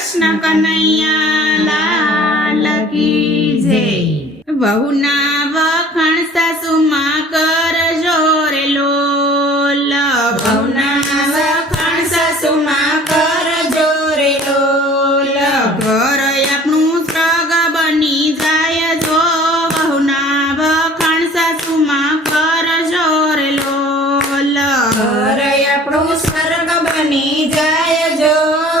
કૃષ્ણ કનૈયા લાલ કી જય। વહુના વખાણ સાસુમાં કરજો રે લોલ। વહુના વખાણ સાસુમાં કરજો રે લોલ। ઘર આપણું સ્વર્ગ બની જાય જો વહુના વખાણ સાસુમાં કરજો રે લોલ। ઘર આપણું સ્વર્ગ બની જાય જો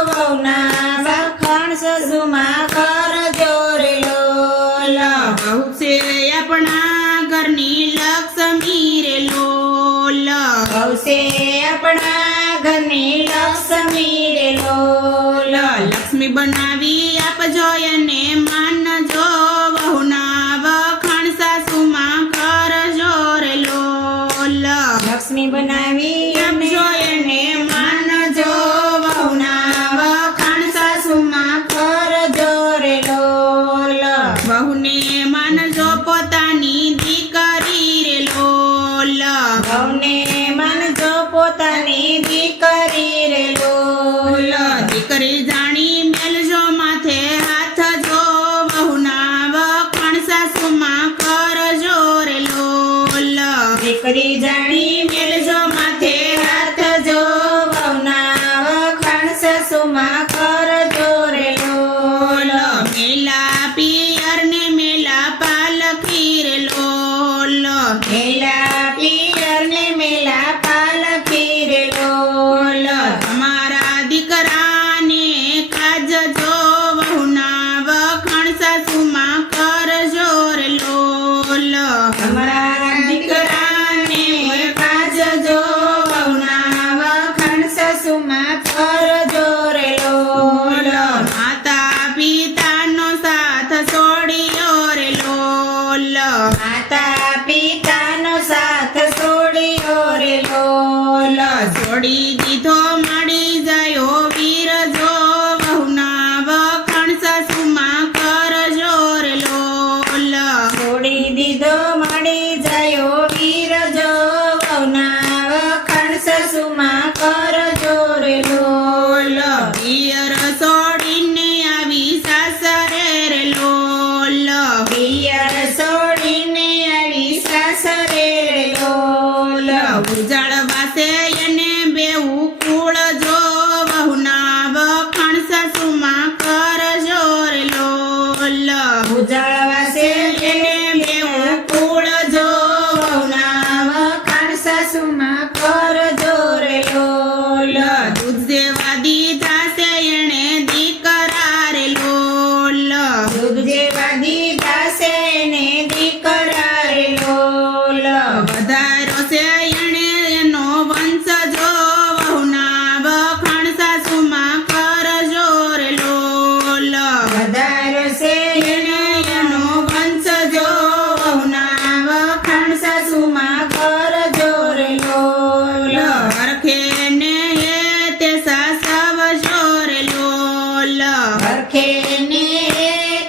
વહુના વખાણ સાસુમાં કરજો રે લોલ। વહુ છે આપણા ઘરની લક્ષ્મી રે લોલ। વહુ છે આપણા ઘરની લક્ષ્મી રે લોલ। લક્ષ્મી બનાવી આપજો એને માનજો વહુના વખાણ સાસુમાં કરજો રે લોલ। લક્ષ્મી બનાવી આપજો એને માનજો વહુના વખાણ સાસુમાં કરજો રે લોલ। વહુને માનજો પોતાની દીકરી રે લોલ। વહુને માનજો પોતાની દીકરી રે લોલ। દીકરી જાણી મેલજો માથે હાથ જો વહુના વખાણ સાસુમાં કરજો રે લોલ। દીકરી જાણી મેલજો માથે હાથ જો વહુના વખાણ સાસુમાં કરજો રે લોલ। મેલા પિયર ને મેલા પાલખી રે લોલ। મેલા પિયર ને મેલા પાલખી રે લોલ। તમારા દીકરાને કાજજો વહુના વખાણ સાસુમાં કરજો રે લોલ। તમારા દીકરાને કાજજો વહુના વખાણ સાસુમાં કરજો રે લોલ। માતા પિતાનો સાથ છોડ્યો રે લોલ। માતા પિતાનો સાથ છોડ્યો રે લોલ। છોડી દીધો મળી જાયો વીર જો વહુના વખાણ સાસુમાં કરજો રે લોલ। છોડી દીધો મળી જાયો વીર જો વહુના વખાણ સાસુમાં કરજો રે લોલ। પિયર છોડીને આવી સાસરે રે લોલ। પિયર છોડીને આવી સાસરે રે લોલ। ઉજાળવાસે એને બેવું કુળ જો વહુના વખાણ સાસુમાં કરજો રે લોલ। ઉજાળવાસે એને બેવું કુળ જો વહુના વખાણ સાસુમાં કરજો રે લોલ। દૂધ જેવા દીધા છે એને દીકરા રે લોલ। દૂધ જેવા દીધા છે એને દીકરા રે લોલ। વધારો છે એને એનો વંશ જો વહુના વખાણ સાસુમાં કરજો રે લોલ। વધારો છે એને એનો વંશ જો વહુના વખાણ સાસુમાં કરજો રે લોલ। હરખે ને હે તે સાસવજો રે લોલ। હરખે ને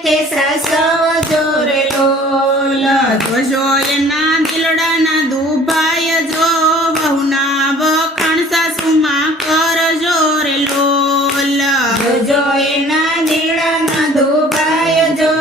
તે સાસવજો રે લોલ। જોજો એના દિલડાના દુભાય જો વહુના વખાણ સાસુમાં કરજો રે લોલ। જોજો એના દીડાના દુભાય જો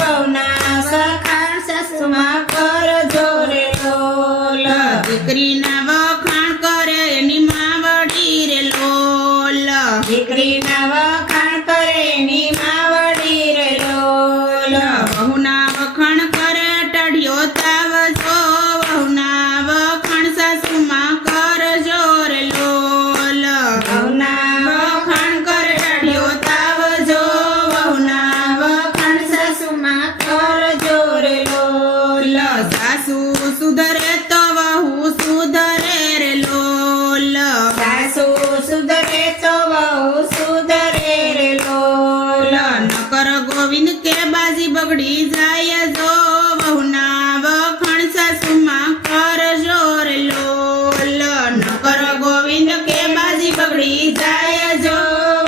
વહુના વખાણ સાસુમાં કરજો રે લોલ। દીકરીના વખાણ કરે એની માવડી રે લોલ। દીકરીના વખાણ કરે એની માવડી રે લોલ। વહુના વખાણ કરે ટળ્યો તાવ જો વહુના વખાણ સાસુમાં કરજો રે લોલ। વહુના વખાણ કરે ટળ્યો તાવ જો વહુના વખાણ સાસુમાં કરજો રે લોલ। સાસુ સુધરે તો વહુ સુધરે રે લોલ। સાસુ સુધરે તો વહુ સુધરે રે લોલ। નકર ગોવિંદ કે બાજી બગડી જાય જો વહુના વખાણ સાસુમાં કરજો રે લોલ। નકર ગોવિંદ કે બાજી બગડી જાય જો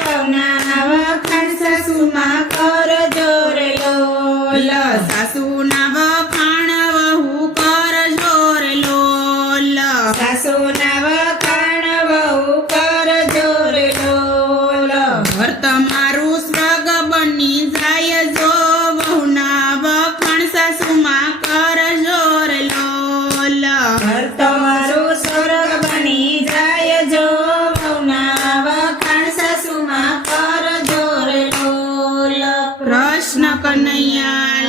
વહુના વખાણ સાસુમાં કરજો રે લોલ। સાસુના વખાણ વહુ કરજો રે લોલ। સાસુના વખાણ વહુ કરજો રે લોલ। ઘર તમારું ઘર તમારું સ્વર્ગ બની જાય જો વહુના વખાણ સાસુમાં કરજો રે લોલ. કૃષ્ણ કનૈયા